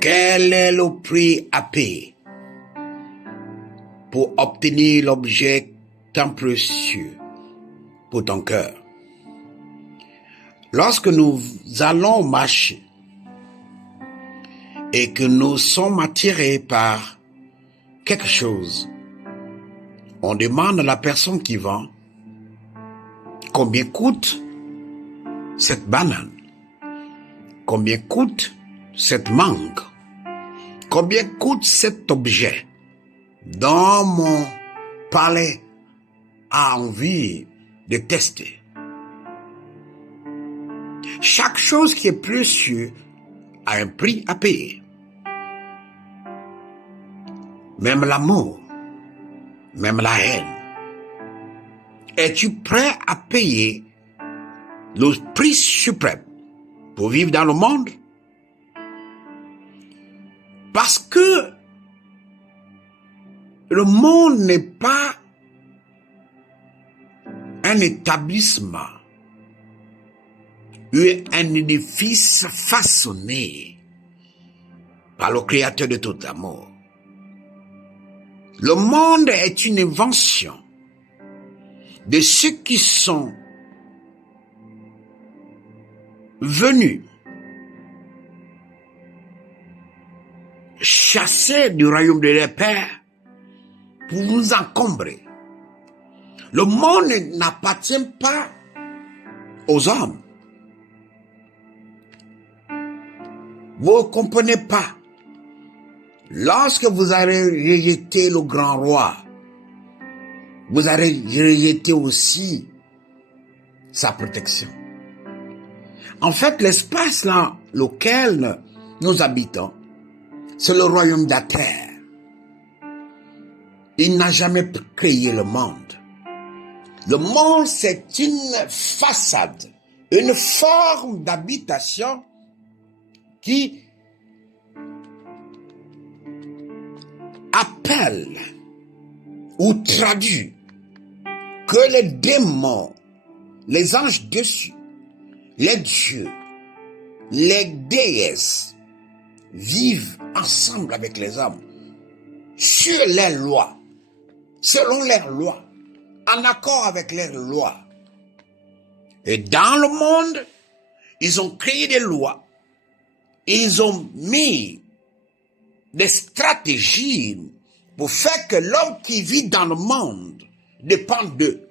Quel est le prix à payer pour obtenir l'objet tant précieux pour ton cœur? Lorsque nous allons marcher et que nous sommes attirés par quelque chose, on demande à la personne qui vend combien coûte cette banane, combien coûte cette mangue, combien coûte cet objet dont mon palais a envie de tester. Chaque chose qui est précieuse a un prix à payer. Même l'amour, même la haine. Es-tu prêt à payer le prix suprême pour vivre dans le monde? Parce que le monde n'est pas un établissement ou un édifice façonné par le Créateur de tout amour. Le monde est une invention de ceux qui sont venus chasser du royaume de leur Père pour nous encombrer. Le monde n'appartient pas aux hommes. Vous ne comprenez pas. Lorsque vous allez rejeter le grand roi, vous allez rejeter aussi sa protection. En fait, l'espace dans lequel nous habitons, c'est le royaume de la terre. Il n'a jamais créé le monde. Le monde, c'est une façade, une forme d'habitation qui appelle ou traduit que les démons, les anges dessus, les dieux, les déesses vivent ensemble avec les hommes sur les lois, selon leurs lois, en accord avec leurs lois. Et dans le monde, ils ont créé des lois, ils ont mis des stratégies pour faire que l'homme qui vit dans le monde dépend d'eux.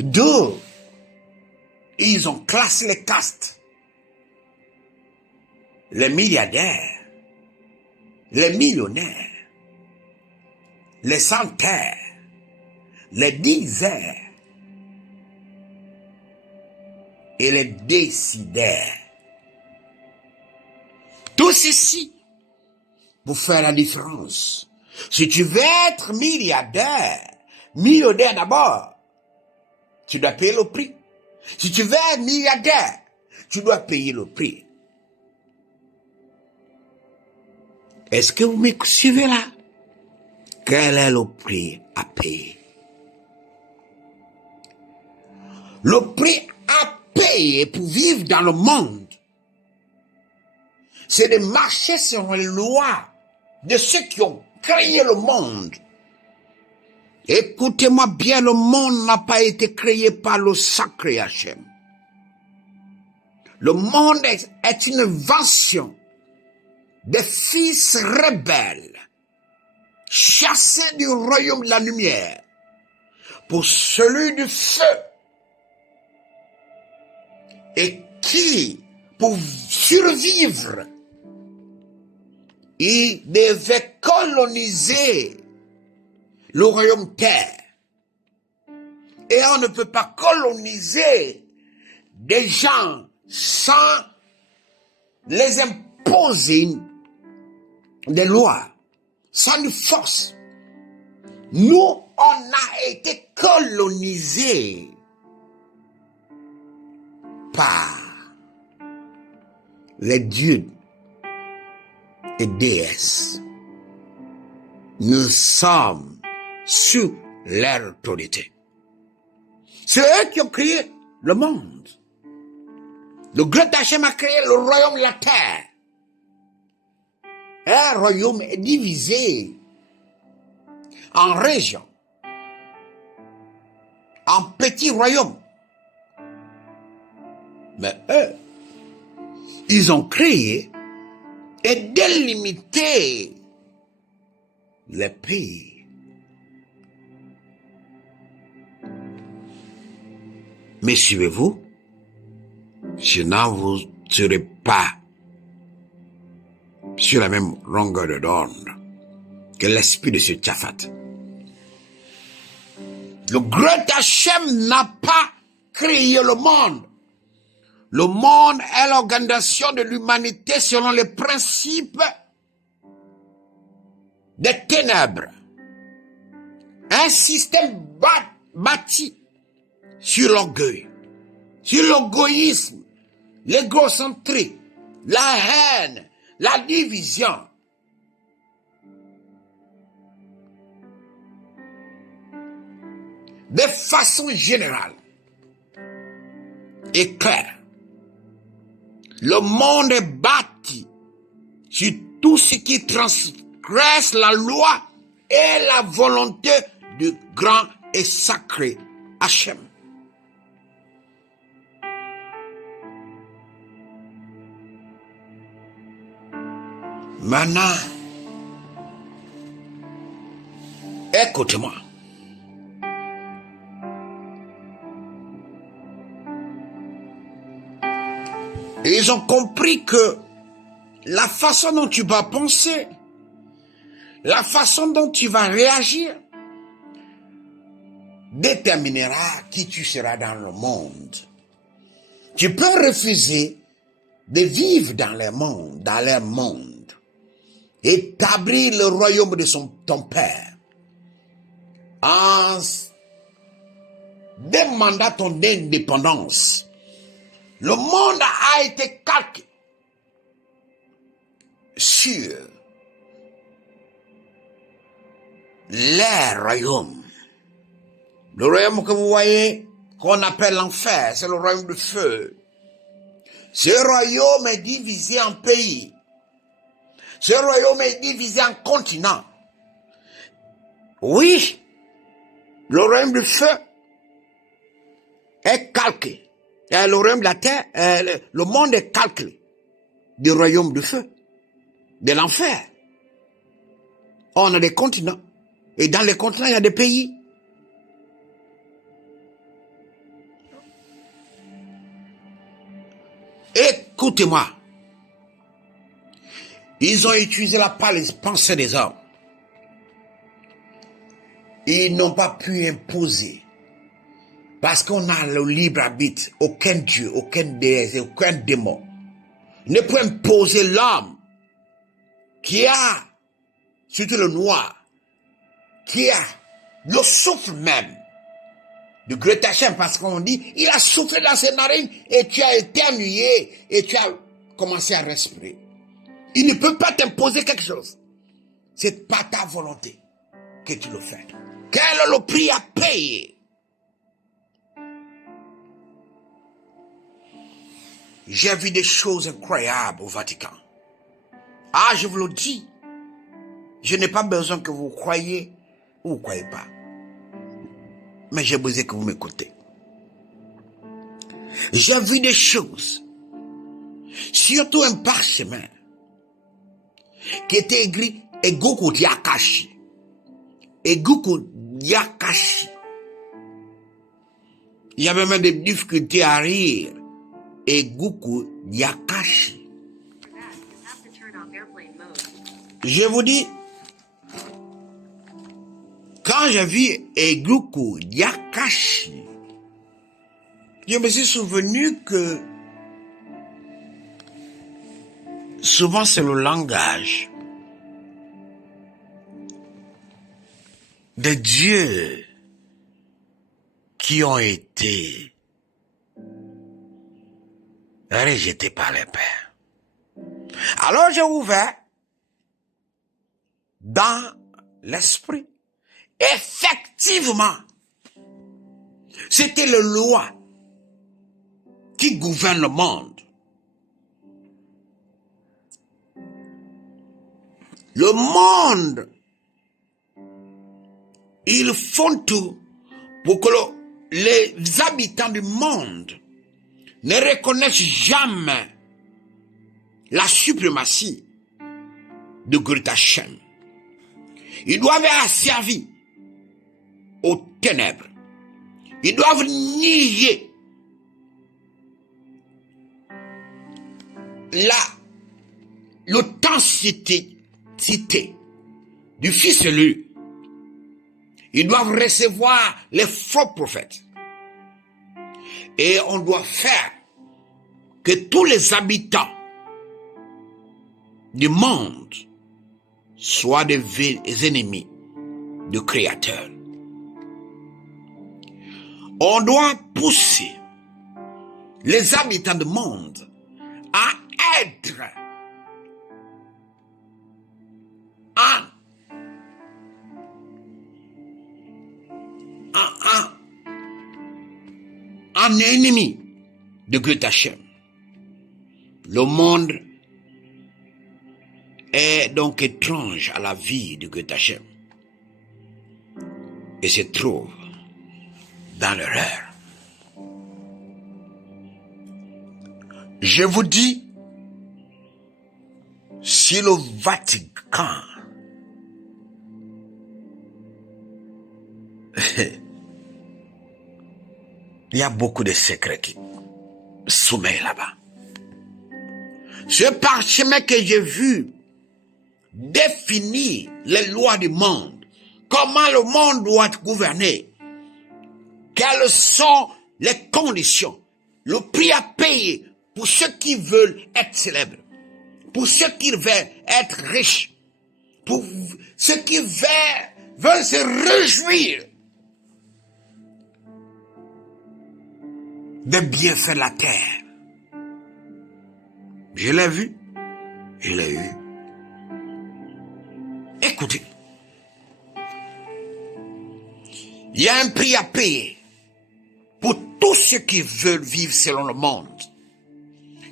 D'où ils ont classé les castes, les milliardaires, les millionnaires, les centaires, les dizaires et les décideurs. Tout ceci pour faire la différence. Si tu veux être millionnaire d'abord, tu dois payer le prix. Si tu veux être milliardaire, tu dois payer le prix. Est-ce que vous me suivez là? Quel est le prix à payer? Le prix à payer pour vivre dans le monde, c'est de marcher sur les lois de ceux qui ont créé le monde. Écoutez-moi bien, le monde n'a pas été créé par le sacré Hachem. Le monde est une invention des fils rebelles, chassés du royaume de la lumière, pour celui du feu, et qui, pour survivre, il devait coloniser le royaume terre. Et on ne peut pas coloniser des gens sans les imposer des lois, sans une force. Nous, on a été colonisés par les dieux et déesses. Nous sommes sous leur autorité. C'est eux qui ont créé le monde. Le grand Hachem a créé le royaume de la terre. Un royaume est divisé en régions, en petits royaumes. Mais eux, ils ont créé et délimité les pays. Mais suivez-vous, sinon vous ne serez pas sur la même longueur d'onde que l'esprit de ce Tchafat. Le grand Hachem n'a pas créé le monde. Le monde est l'organisation de l'humanité selon les principes des ténèbres. Un système bâti sur l'orgueil, sur l'égoïsme, l'égocentrisme, la haine, la division. De façon générale et claire, le monde est bâti sur tout ce qui transgresse la loi et la volonté du grand et sacré Hachem. Maintenant, écoutez-moi. Ils ont compris que la façon dont tu vas penser, la façon dont tu vas réagir, déterminera qui tu seras dans le monde. Tu peux refuser de vivre dans leur monde, établir le royaume de ton père, en demandant ton indépendance. Le monde a été calqué sur les royaumes. Le royaume que vous voyez, qu'on appelle l'enfer, c'est le royaume de feu. Ce royaume est divisé en pays. Ce royaume est divisé en continents. Oui, le royaume du feu est calqué. Et le royaume de la terre, le monde est calqué du royaume du feu, de l'enfer. On a des continents. Et dans les continents, il y a des pays. Écoutez-moi. Ils ont utilisé la pensée des hommes. Ils n'ont pas pu imposer. Parce qu'on a le libre arbitre. Aucun Dieu, aucun déesse, aucun démon ne peut imposer l'homme qui a, surtout le noir, qui a le souffle même de Great Hachem, parce qu'on dit, il a soufflé dans ses narines et tu as éternué et tu as commencé à respirer. Il ne peut pas t'imposer quelque chose. C'est pas ta volonté que tu le fais. Quel est le prix à payer? J'ai vu des choses incroyables au Vatican. Ah, je vous le dis. Je n'ai pas besoin que vous croyiez ou vous croyez pas. Mais j'ai besoin que vous m'écoutez. J'ai vu des choses, surtout un parchemin, qui était écrit Eguku Diakashi. Eguku Diakashi. Il y avait même des difficultés à rire. Eguku Diakashi. Je vous dis, quand j'ai vu Eguku Diakashi, je me suis souvenu que souvent c'est le langage de dieux qui ont été rejetés par les pères. Alors j'ai ouvert dans l'esprit. Effectivement, c'était les lois qui gouvernent le monde. Le monde, ils font tout pour que les habitants du monde ne reconnaissent jamais la suprématie de Greta Hashem. Ils doivent être asservis aux ténèbres. Ils doivent nier l'authenticité du Fils de lui. Ils doivent recevoir les faux prophètes. Et on doit faire que tous les habitants du monde soient des ennemis du Créateur. On doit pousser les habitants du monde à être un ennemi de Greta Hashem. Le monde est donc étrange à la vie de Greta Hashem et se trouve dans l'erreur. Je vous dis, si le Vatican il y a beaucoup de secrets qui sommeillent là-bas. Ce parchemin que j'ai vu définit les lois du monde, comment le monde doit être gouverné, quelles sont les conditions, le prix à payer pour ceux qui veulent être célèbres, pour ceux qui veulent être riches, pour ceux qui veulent se réjouir des bienfaits de la terre. Je l'ai vu, je l'ai eu. Écoutez, il y a un prix à payer pour tous ceux qui veulent vivre selon le monde.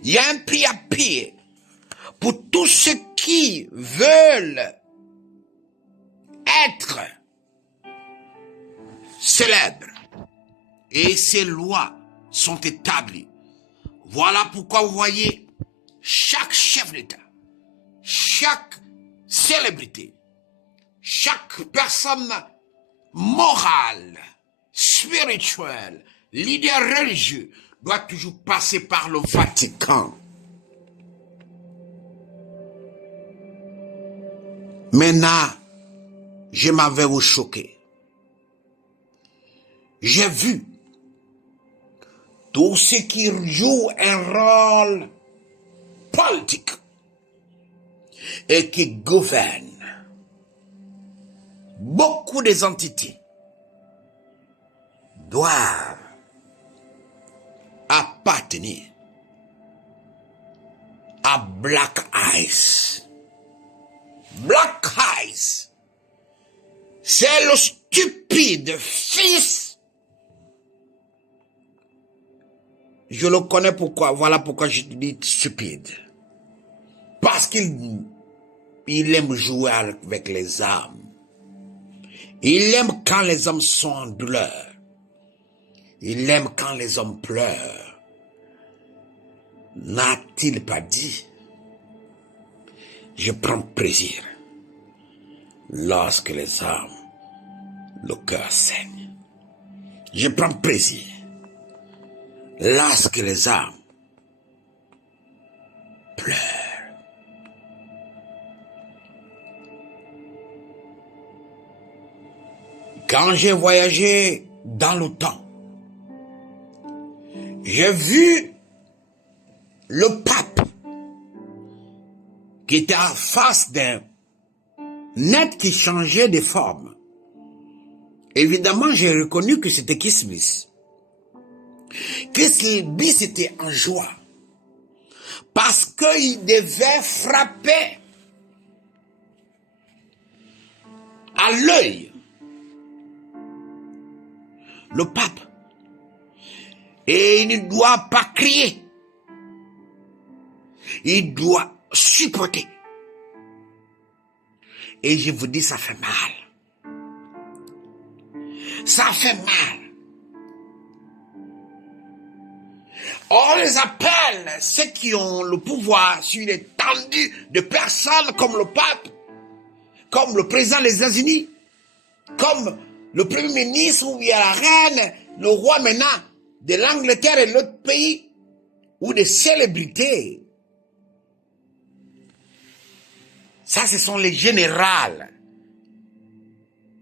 Il y a un prix à payer pour tous ceux qui veulent être célèbres. Et ces lois sont établies. Voilà pourquoi vous voyez chaque chef d'État, chaque célébrité, chaque personne morale, spirituelle, leader religieux doit toujours passer par le Vatican. Maintenant, je m'avais vous choquer. J'ai vu tous ceux qui jouent un rôle politique et qui gouvernent beaucoup des entités doivent appartenir à Black Eyes. Black Eyes, c'est le stupide fils. Je le connais pourquoi, voilà pourquoi je dis stupide. Parce qu'il aime jouer avec les âmes. Il aime quand les hommes sont en douleur. Il aime quand les hommes pleurent. N'a-t-il pas dit? Je prends plaisir lorsque les âmes, le cœur saigne. Je prends plaisir lorsque les âmes pleurent. Quand j'ai voyagé dans le temps, j'ai vu le pape qui était en face d'un net qui changeait de forme. Évidemment, j'ai reconnu que c'était Kismis. Kismis était en joie parce qu'il devait frapper à l'œil le pape. Et il ne doit pas crier. Il doit supporter. Et je vous dis, ça fait mal. Ça fait mal. On les appelle ceux qui ont le pouvoir sur une étendue de personnes comme le pape, comme le président des États-Unis, comme le premier ministre ou bien la reine, le roi maintenant de l'Angleterre et l'autre pays, ou des célébrités. Ça, ce sont les générales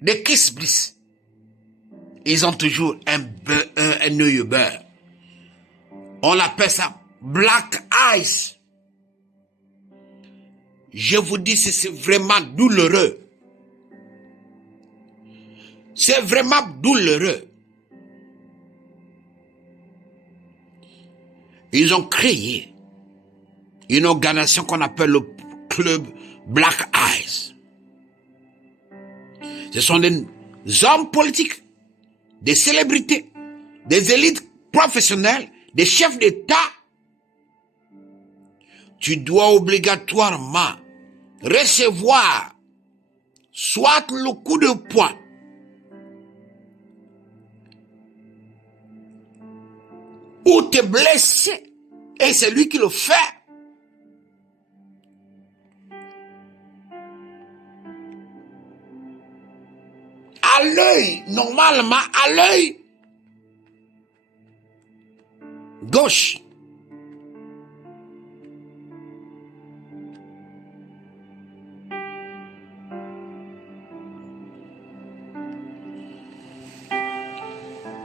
des Kiss-Bliss. Ils ont toujours un œil beurre. On appelle ça Black Eyes. Je vous dis, c'est vraiment douloureux. C'est vraiment douloureux. Ils ont créé une organisation qu'on appelle le Club Black Eyes. Ce sont des hommes politiques, des célébrités, des élites professionnelles, des chefs d'État. Tu dois obligatoirement recevoir soit le coup de poing, ou te blesser, et c'est lui qui le fait. À l'œil, normalement, à l'œil gauche.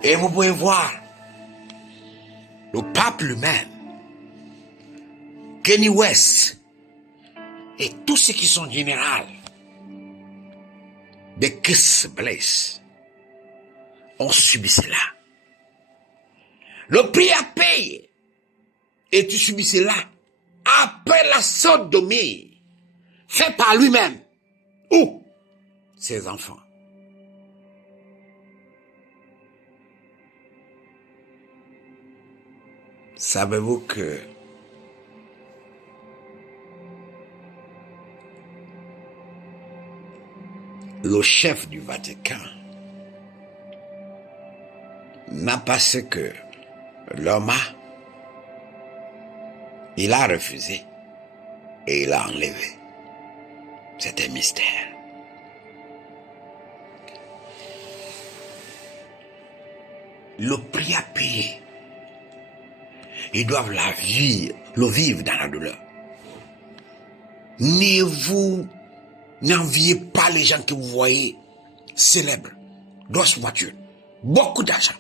Et vous pouvez voir le pape lui-même, Kanye West, et tous ceux qui sont généraux de Kiss-Bliss ont subi cela. Le prix à payer, et tu subis cela après la sodomie fait par lui-même ou ses enfants. Savez-vous que le chef du Vatican n'a pas ce que l'homme a. Il a refusé et il a enlevé. C'est un mystère. Le prix à payer. Ils doivent le vivre dans la douleur. N'enviez pas les gens que vous voyez célèbres, grosses voitures, beaucoup d'argent.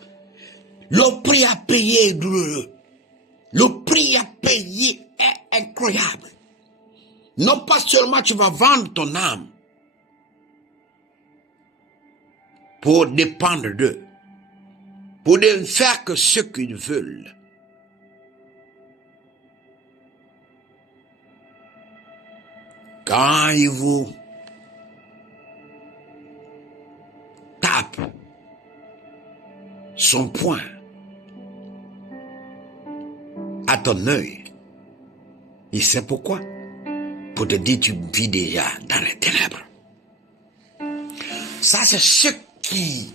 Le prix à payer est douloureux. Le prix à payer est incroyable. Non pas seulement tu vas vendre ton âme pour dépendre d'eux, pour ne faire que ce qu'ils veulent. Quand ils vous tapent son poing à ton œil, il sait pourquoi. Pour te dire tu vis déjà dans les ténèbres. Ça, c'est ceux qui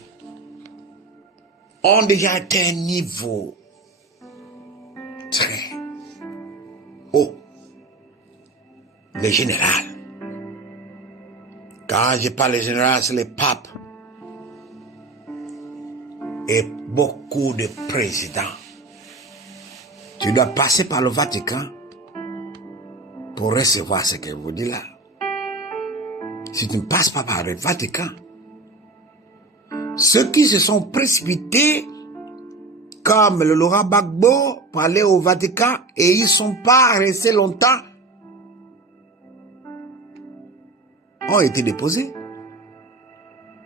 ont déjà atteint un niveau très haut. Les généraux. Quand je parle des généraux, c'est les papes et beaucoup de présidents. Tu dois passer par le Vatican pour recevoir ce que vous dites là. Si tu ne passes pas par le Vatican, ceux qui se sont précipités comme le Laurent Gbagbo pour aller au Vatican et ils ne sont pas restés longtemps ont été déposés.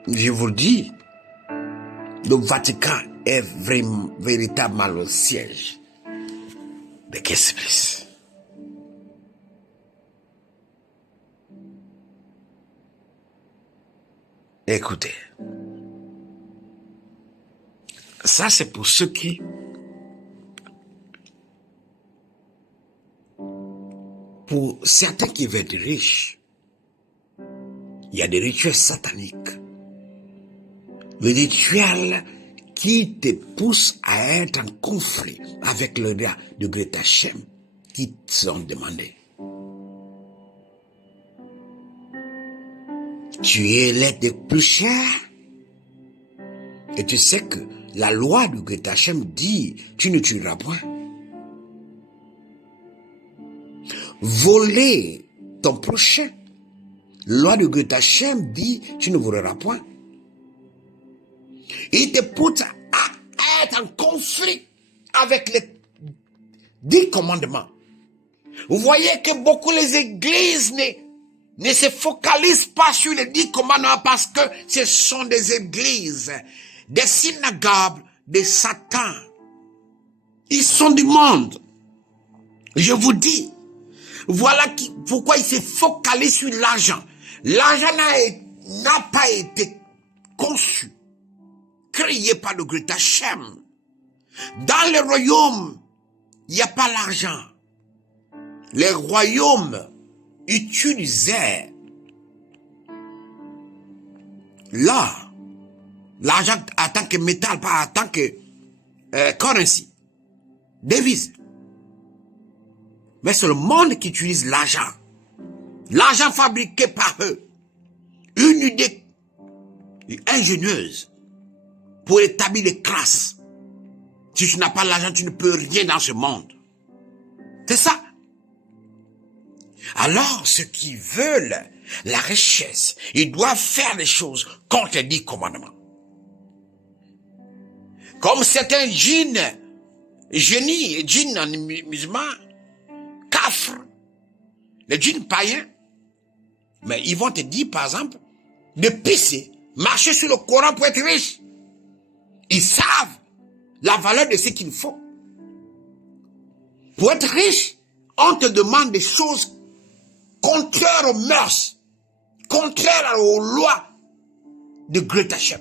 Je vous le dis, le Vatican est vraiment, véritablement le siège de Kiss-Bliss. Écoutez, ça c'est pour ceux qui pour certains qui veulent être riches, Il y a des rituels sataniques. Les rituels qui te poussent à être en conflit avec le roi de Greta Shem qui sont demandés. Tu es l'être plus cher et tu sais que la loi de Greta Shem dit tu ne tueras point. Voler ton prochain. Loi de Greta Shem dit tu ne voleras point. Il te pousse à être en conflit avec les 10 commandements. Vous voyez que beaucoup les églises ne se focalisent pas sur les 10 commandements parce que ce sont des églises, des synagogues de Satan. Ils sont du monde. Je vous dis, voilà pourquoi ils se focalisent sur l'argent. L'argent n'a pas été conçu, créé par le Greta Shem. Dans le royaume, il n'y a pas l'argent. Les royaumes utilisaient l'argent en tant que métal, pas en tant que currency, devise. Mais c'est le monde qui utilise l'argent. L'argent fabriqué par eux. Une idée ingénieuse pour établir des classes. Si tu n'as pas l'argent, tu ne peux rien dans ce monde. C'est ça. Alors, ceux qui veulent la richesse, ils doivent faire les choses contre les 10 commandements. Comme certains génies musulmans, kafres, les djinns païens, mais ils vont te dire, par exemple, de pisser, marcher sur le Coran pour être riche. Ils savent la valeur de ce qu'il faut. Pour être riche, on te demande des choses contraires aux mœurs, contraires aux lois de Greta Shem.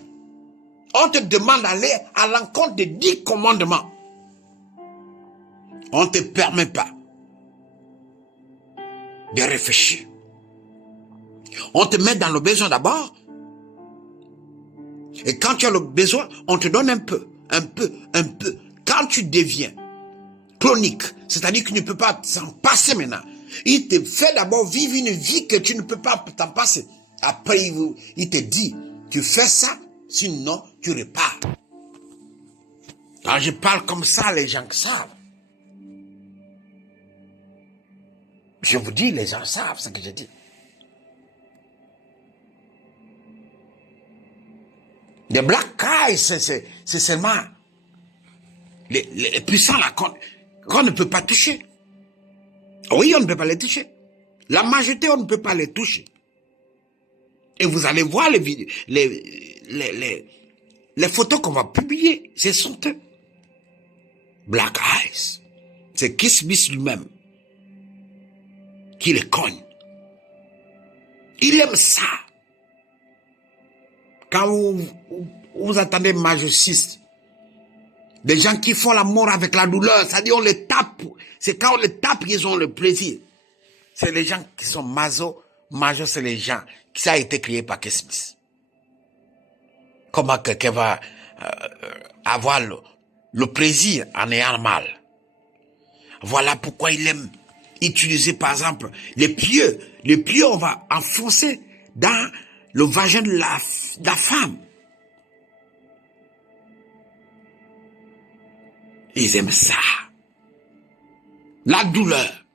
On te demande d'aller à l'encontre des 10 commandements. On ne te permet pas de réfléchir. On te met dans le besoin d'abord. Et quand tu as le besoin, on te donne un peu. Quand tu deviens chronique, c'est-à-dire que tu ne peux pas s'en passer maintenant, il te fait d'abord vivre une vie que tu ne peux pas t'en passer. Après, il te dit, tu fais ça, sinon tu repars. Quand je parle comme ça, les gens savent. Je vous dis, les gens savent ce que je dis. Les black eyes, c'est seulement les puissants là qu'on ne peut pas toucher. Oui, on ne peut pas les toucher. La majorité, on ne peut pas les toucher. Et vous allez voir les photos qu'on va publier. Ce sont eux. Black eyes. C'est Kismis lui-même qui les cogne. Il aime ça. Quand vous attendez majocistes, des gens qui font la mort avec la douleur, c'est-à-dire on les tape. C'est quand on les tape qu'ils ont le plaisir. C'est les gens qui sont maso, c'est les gens qui ça a été créé par Kismis. Comment quelqu'un va avoir le plaisir en ayant mal. Voilà pourquoi il aime utiliser par exemple les pieux. Les pieux, on va enfoncer dans le vagin de la femme. Ils aiment ça. La douleur.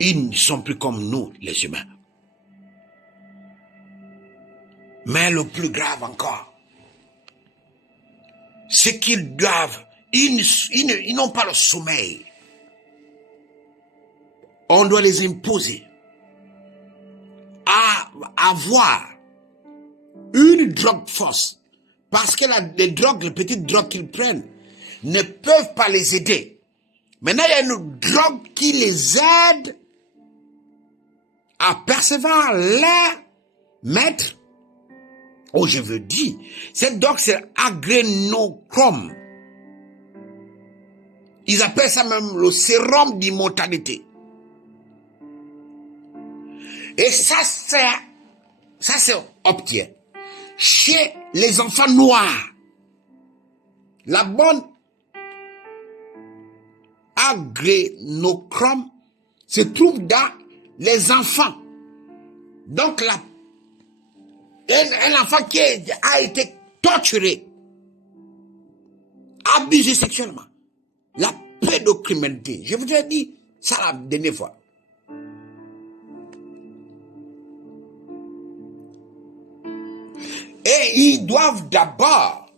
Ils ne sont plus comme nous, les humains. Mais le plus grave encore, c'est qu'ils doivent, ils n'ont pas le sommeil. On doit les imposer à avoir une drogue fausse. Parce que les drogues, les petites drogues qu'ils prennent, ne peuvent pas les aider. Maintenant, il y a une drogue qui les aide à percevoir leur maître. Oh, je veux dire, cette drogue, c'est agrénochrome. Ils appellent ça même le sérum d'immortalité. Et ça sert Ça c'est obtient. Chez les enfants noirs, la bonne adrénochrome se trouve dans les enfants. Donc un enfant qui a été torturé, abusé sexuellement, la pédocriminalité, je vous ai dit ça la dernière fois. Et ils doivent d'abord,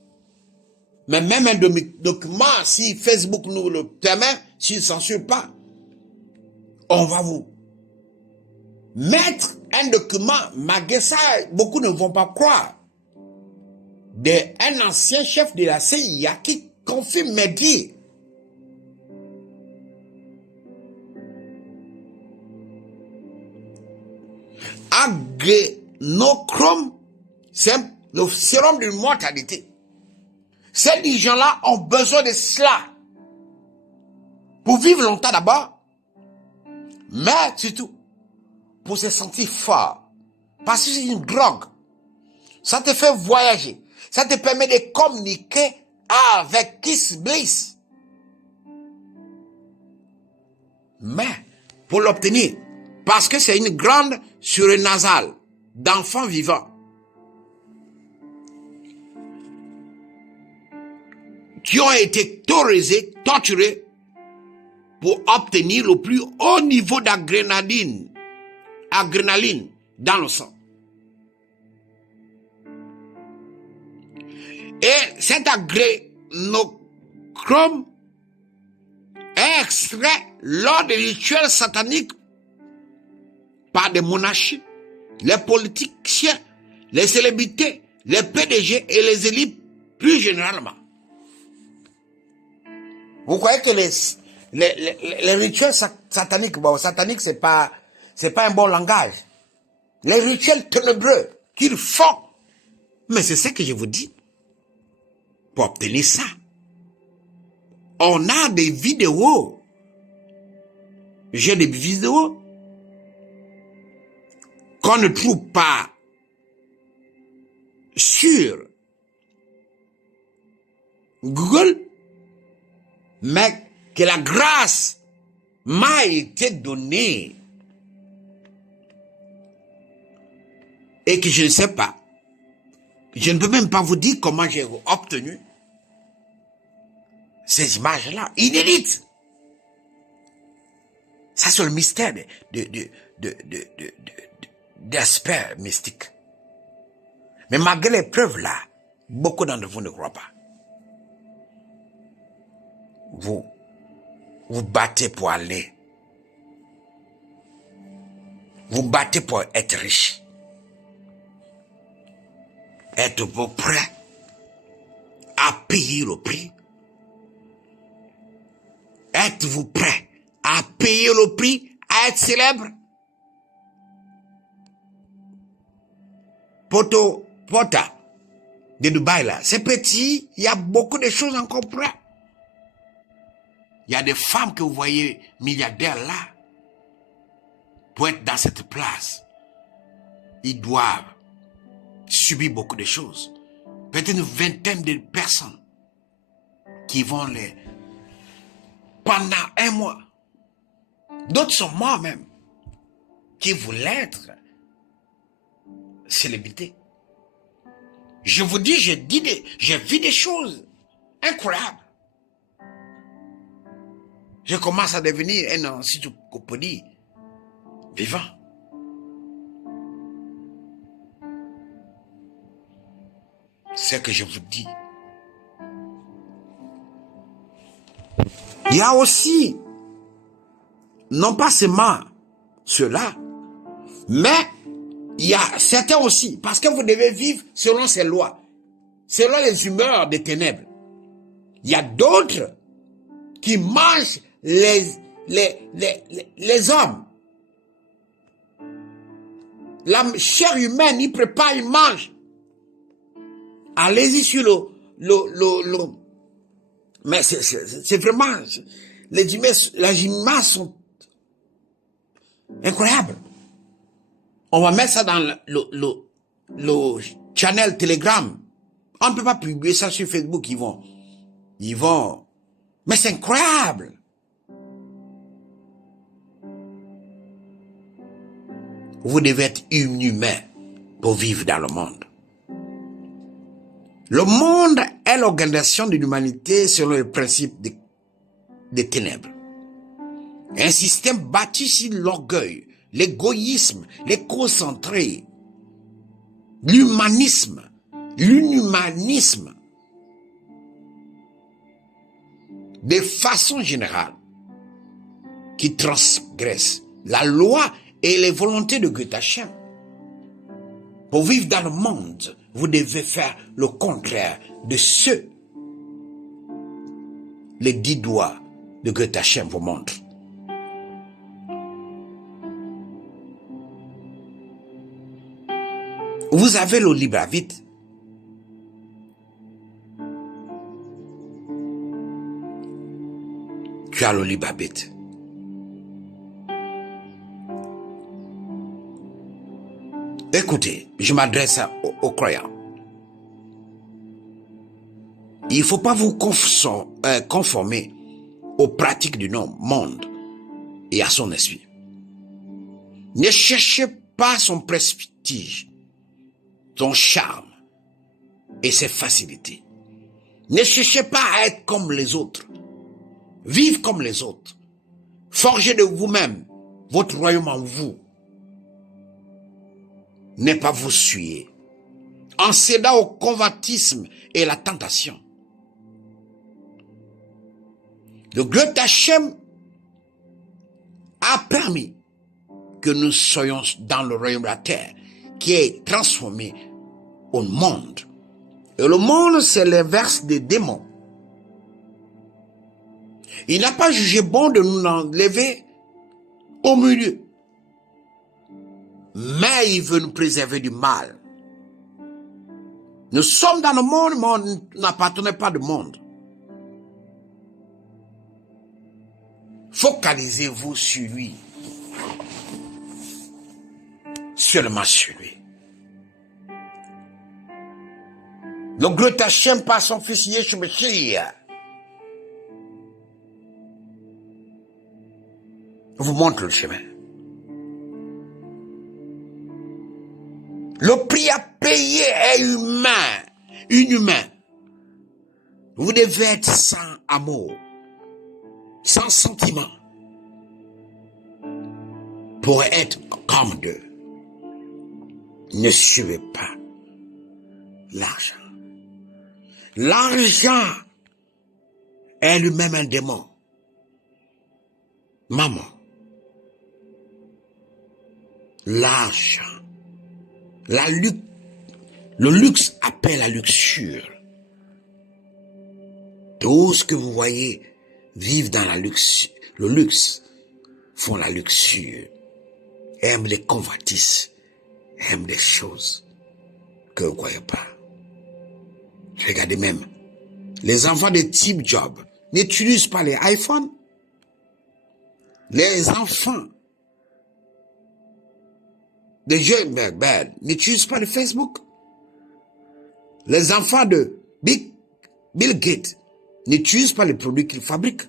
mais même un document, si Facebook nous le permet, s'il ne censure pas, on va vous mettre un document, malgré ça, beaucoup ne vont pas croire, d'un ancien chef de la CIA qui confirme mes dires. Adrénochrome, c'est le sérum de mortalité. Ces gens-là ont besoin de cela pour vivre longtemps d'abord, mais surtout pour se sentir fort. Parce que c'est une drogue. Ça te fait voyager. Ça te permet de communiquer avec Kiss Bliss. Mais pour l'obtenir, parce que c'est une grande surenasale d'enfants vivants qui ont été torturés pour obtenir le plus haut niveau d'adrénaline dans le sang. Et cet adrénochrome est extrait lors des rituels sataniques par des monarchies, les politiciens, les célébrités, les PDG et les élites plus généralement. Vous croyez que les rituels sataniques, bon, satanique c'est pas un bon langage. Les rituels ténébreux qu'ils font, mais c'est ce que je vous dis. Pour obtenir ça, on a des vidéos. J'ai des vidéos qu'on ne trouve pas sur Google, mais que la grâce m'a été donnée et que je ne sais pas. Je ne peux même pas vous dire comment j'ai obtenu ces images-là, inédites. Ça, c'est le mystère d'aspect mystique. Mais malgré les preuves là, beaucoup d'entre vous ne croient pas. Vous battez pour aller. Vous battez pour être riche. Êtes-vous prêt à payer le prix? Êtes-vous prêt à payer le prix à être célèbre? Pota de Dubaï là, c'est petit, il y a beaucoup de choses encore prêtes. Il y a des femmes que vous voyez milliardaires là, pour être dans cette place, ils doivent subir beaucoup de choses. Peut-être une vingtaine de personnes qui vont pendant un mois. D'autres sont morts même, qui voulaient être célébrités. Je vous dis, j'ai vu des choses incroyables. Je commence à devenir un encyclopédie vivant. C'est ce que je vous dis. Il y a aussi, non pas seulement cela, mais il y a certains aussi, parce que vous devez vivre selon ces lois, selon les humeurs des ténèbres. Il y a d'autres qui mangent les hommes. La chair humaine, ils préparent, ils mangent. Allez-y sur mais c'est vraiment, les images sont incroyables. On va mettre ça dans le channel Telegram. On ne peut pas publier ça sur Facebook, ils vont. Mais c'est incroyable. Vous devez être inhumain pour vivre dans le monde. Le monde est l'organisation de l'humanité selon le principe des ténèbres. Un système bâti sur l'orgueil, l'égoïsme, l'égocentré, l'humanisme, l'inhumanisme. De façon générale, qui transgresse la loi et les volontés de Goethe Hachem. Pour vivre dans le monde, vous devez faire le contraire de ce les 10 doigts de Goethe Hachem vous montrent. Vous avez le libre arbitre. Tu as le libre arbitre. Écoutez, je m'adresse aux croyants. Il ne faut pas vous conformer aux pratiques du monde et à son esprit. Ne cherchez pas son prestige, son charme et ses facilités. Ne cherchez pas à être comme les autres. Vivez comme les autres. Forgez de vous-même votre royaume en vous. Ne pas vous suyer en cédant au convoitisme et la tentation. Le Goethe Hachem a permis que nous soyons dans le royaume de la terre qui est transformé au monde. Et le monde, c'est l'inverse des démons. Il n'a pas jugé bon de nous enlever au milieu. Mais il veut nous préserver du mal. Nous sommes dans le monde, mais on n'appartenait pas au monde. Focalisez-vous sur lui. Seulement sur lui. Le Goethe Hachem par son fils Yeshua Mashiach vous montre le chemin. Le prix à payer est inhumain. Vous devez être sans amour, sans sentiment, pour être comme d'eux. Ne suivez pas l'argent. L'argent est lui-même un démon. Maman, l'argent, le luxe appelle la luxure. Tout ce que vous voyez vivent dans le luxe, font la luxure, aiment les convoitises, aiment des choses que vous ne croyez pas. Regardez même, les enfants de Steve Jobs n'utilisent pas les iPhones. Les enfants de Zuckerberg n'utilisent pas le Facebook. Les enfants de Bill Gates n'utilisent pas les produits qu'il fabrique.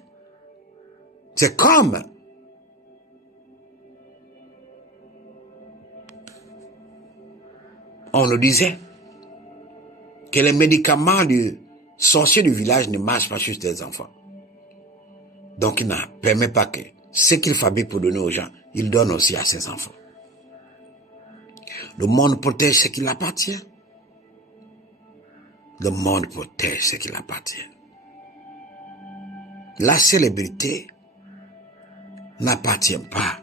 C'est comme on nous disait que les médicaments du sorcier du village ne marchent pas sur les enfants. Donc il ne permet pas que ce qu'il fabrique pour donner aux gens, il donne aussi à ses enfants. Le monde protège ce qui lui appartient. Le monde protège ce qui lui appartient. La célébrité n'appartient pas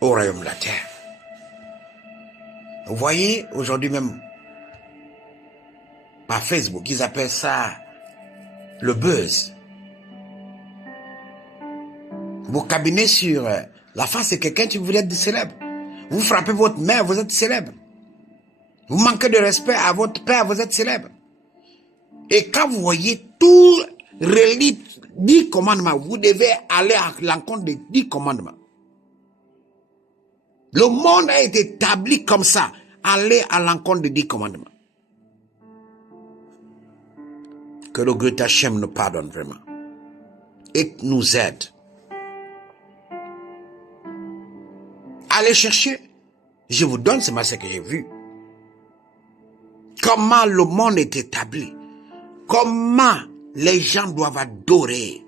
au royaume de la terre. Vous voyez, aujourd'hui même, par Facebook, ils appellent ça le buzz. Vous cabinez sur la face de quelqu'un, vous êtes célèbre. Vous frappez votre mère, vous êtes célèbre. Vous manquez de respect à votre père, vous êtes célèbre. Et quand vous voyez tout relie 10 commandements, vous devez aller à l'encontre des 10 commandements. Le monde a été établi comme ça. Aller à l'encontre des 10 commandements. Que le Great Hachem nous pardonne vraiment. Et nous aide. Allez chercher. Je vous donne seulement ce que j'ai vu. Comment le monde est établi. Comment les gens doivent adorer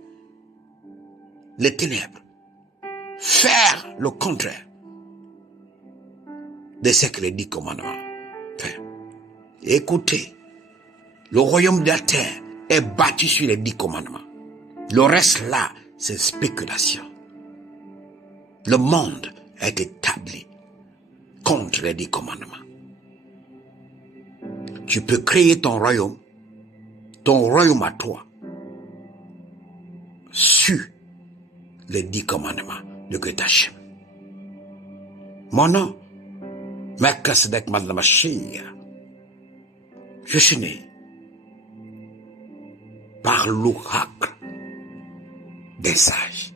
les ténèbres. Faire le contraire de ce que les 10 commandements font. Écoutez, le royaume de la terre est bâti sur les 10 commandements. Le reste là, c'est spéculation. Le monde est établi contre les 10 commandements. Tu peux créer ton royaume à toi, sur les 10 commandements de Great Hachem. Mon nom, Melchisedec Mashiach. Je suis né par l'oracle des sages.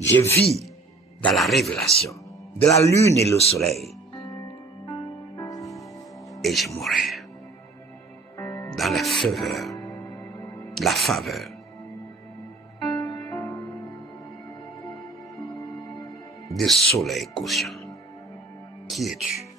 Je vis dans la révélation de la lune et le soleil. Et je mourrai dans la faveur du soleil couchant. Qui es-tu?